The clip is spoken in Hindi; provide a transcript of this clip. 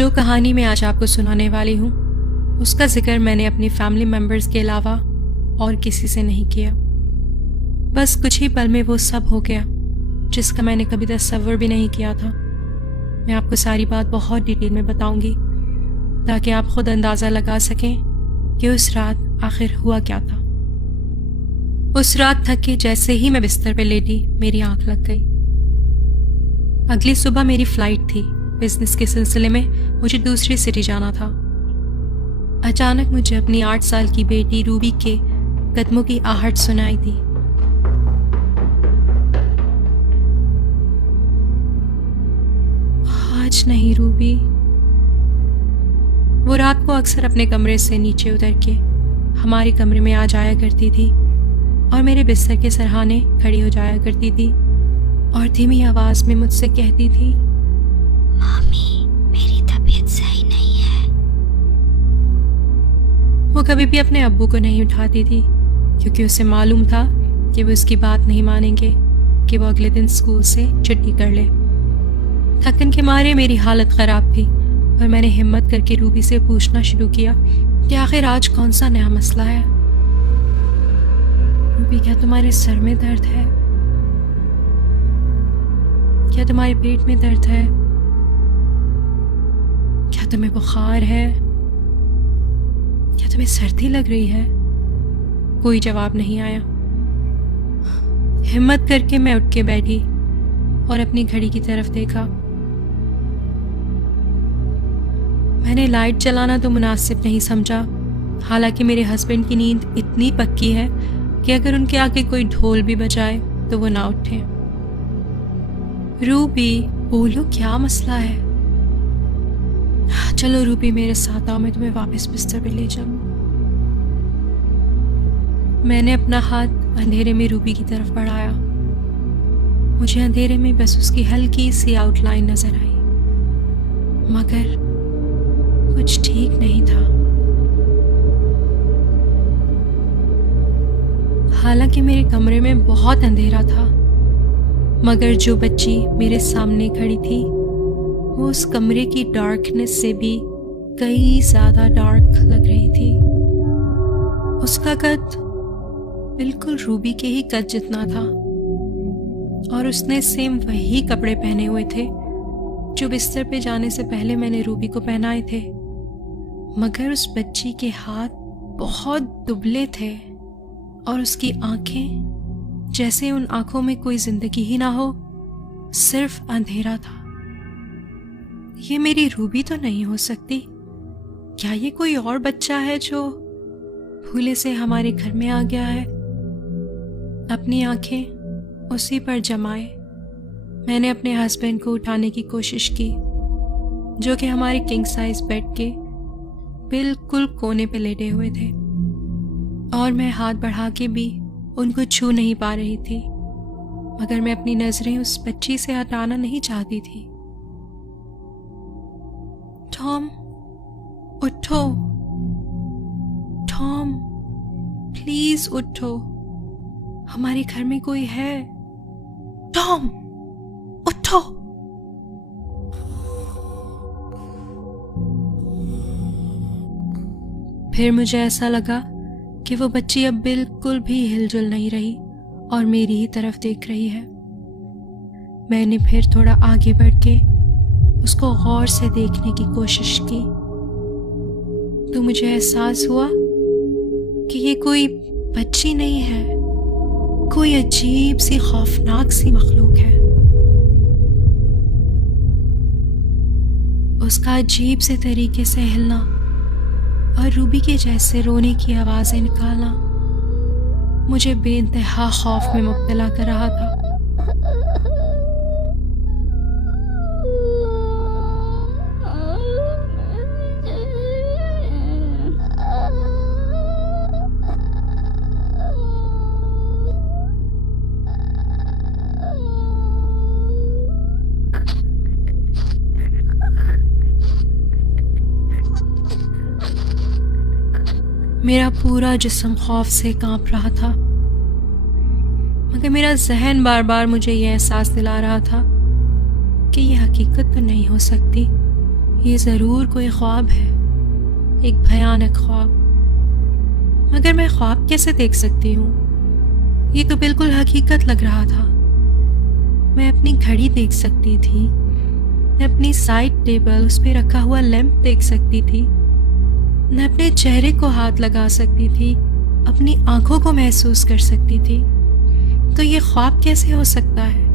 जो कहानी मैं आज आपको सुनाने वाली हूँ उसका जिक्र मैंने अपनी फैमिली मेम्बर्स के अलावा और किसी से नहीं किया। बस कुछ ही पल में वो सब हो गया जिसका मैंने कभी तसव्वुर भी नहीं किया था। मैं आपको सारी बात बहुत डिटेल में बताऊंगी ताकि आप खुद अंदाज़ा लगा सकें कि उस रात आखिर हुआ क्या था। उस रात थक के जैसे ही मैं बिस्तर पे लेटी मेरी आंख लग गई। अगली सुबह मेरी फ्लाइट थी। बिजनेस के सिलसिले में मुझे दूसरी सिटी जाना था। अचानक मुझे अपनी 8 साल की बेटी रूबी के कदमों की आहट सुनाई दी। आज नहीं रूबी। वो रात को अक्सर अपने कमरे से नीचे उतर के हमारे कमरे में आ जाया करती थी और मेरे बिस्तर के सरहाने खड़ी हो जाया करती थी और धीमी आवाज में मुझसे कहती थी, मम्मी मेरी तबीयत सही नहीं है। वो कभी भी अपने अब्बू को नहीं उठाती थी क्योंकि उसे मालूम था कि वो उसकी बात नहीं मानेंगे कि वो अगले दिन स्कूल से छुट्टी कर ले। थकन के मारे मेरी हालत ख़राब थी और मैंने हिम्मत करके रूबी से पूछना शुरू किया कि आखिर आज कौन सा नया मसला है। रूबी, क्या तुम्हारे सर में दर्द है? क्या तुम्हारे पेट में दर्द है? क्या तुम्हें बुखार है? क्या तुम्हें सर्दी लग रही है? कोई जवाब नहीं आया। हिम्मत करके मैं उठ के बैठी और अपनी घड़ी की तरफ देखा। मैंने लाइट जलाना तो मुनासिब नहीं समझा, हालांकि मेरे हस्बैंड की नींद इतनी पक्की है कि अगर उनके आगे कोई ढोल भी बजाए तो वो ना उठे। रूबी, बोलो क्या मसला है? चलो रूबी, मेरे साथ आओ, मैं तुम्हें वापस बिस्तर पे ले जाऊं। मैंने अपना हाथ अंधेरे में रूबी की तरफ बढ़ाया। मुझे अंधेरे में बस उसकी हल्की सी आउटलाइन नजर आई, मगर कुछ ठीक नहीं था। हालांकि मेरे कमरे में बहुत अंधेरा था, मगर जो बच्ची मेरे सामने खड़ी थी वो उस कमरे की डार्कनेस से भी कई ज़्यादा डार्क लग रही थी। उसका कद बिल्कुल रूबी के ही कद जितना था और उसने सेम वही कपड़े पहने हुए थे जो बिस्तर पे जाने से पहले मैंने रूबी को पहनाए थे, मगर उस बच्ची के हाथ बहुत दुबले थे और उसकी आंखें जैसे उन आंखों में कोई जिंदगी ही ना हो, सिर्फ अंधेरा था। ये मेरी रूबी तो नहीं हो सकती। क्या ये कोई और बच्चा है जो भूले से हमारे घर में आ गया है? अपनी आंखें उसी पर जमाए मैंने अपने हस्बैंड को उठाने की कोशिश की, जो कि हमारे किंग साइज बेड के बिल्कुल कोने पे लेटे हुए थे, और मैं हाथ बढ़ा के भी उनको छू नहीं पा रही थी, मगर मैं अपनी नजरें उस बच्ची से हटाना नहीं चाहती थी। टॉम, उठो। टॉम, प्लीज उठो, हमारे घर में कोई है। टॉम, उठो। फिर मुझे ऐसा लगा कि वो बच्ची अब बिल्कुल भी हिलजुल नहीं रही और मेरी ही तरफ देख रही है। मैंने फिर थोड़ा आगे बढ़ के उसको गौर से देखने की कोशिश की तो मुझे एहसास हुआ कि ये कोई बच्ची नहीं है, कोई अजीब सी खौफनाक सी मखलूक है। उसका अजीब से तरीके से हिलना और रूबी के जैसे रोने की आवाजें निकालना मुझे बेइंतहा खौफ में मुब्तला कर रहा था। मेरा पूरा जिस्म खौफ से कांप रहा था, मगर मेरा जहन बार बार मुझे यह एहसास दिला रहा था कि यह हकीकत तो नहीं हो सकती, ये ज़रूर कोई ख्वाब है, एक भयानक ख्वाब। मगर मैं ख्वाब कैसे देख सकती हूँ? ये तो बिल्कुल हकीकत लग रहा था। मैं अपनी घड़ी देख सकती थी, मैं अपनी साइड टेबल, उस पे रखा हुआ लैंप देख सकती थी, मैं अपने चेहरे को हाथ लगा सकती थी, अपनी आंखों को महसूस कर सकती थी। तो ये ख्वाब कैसे हो सकता है?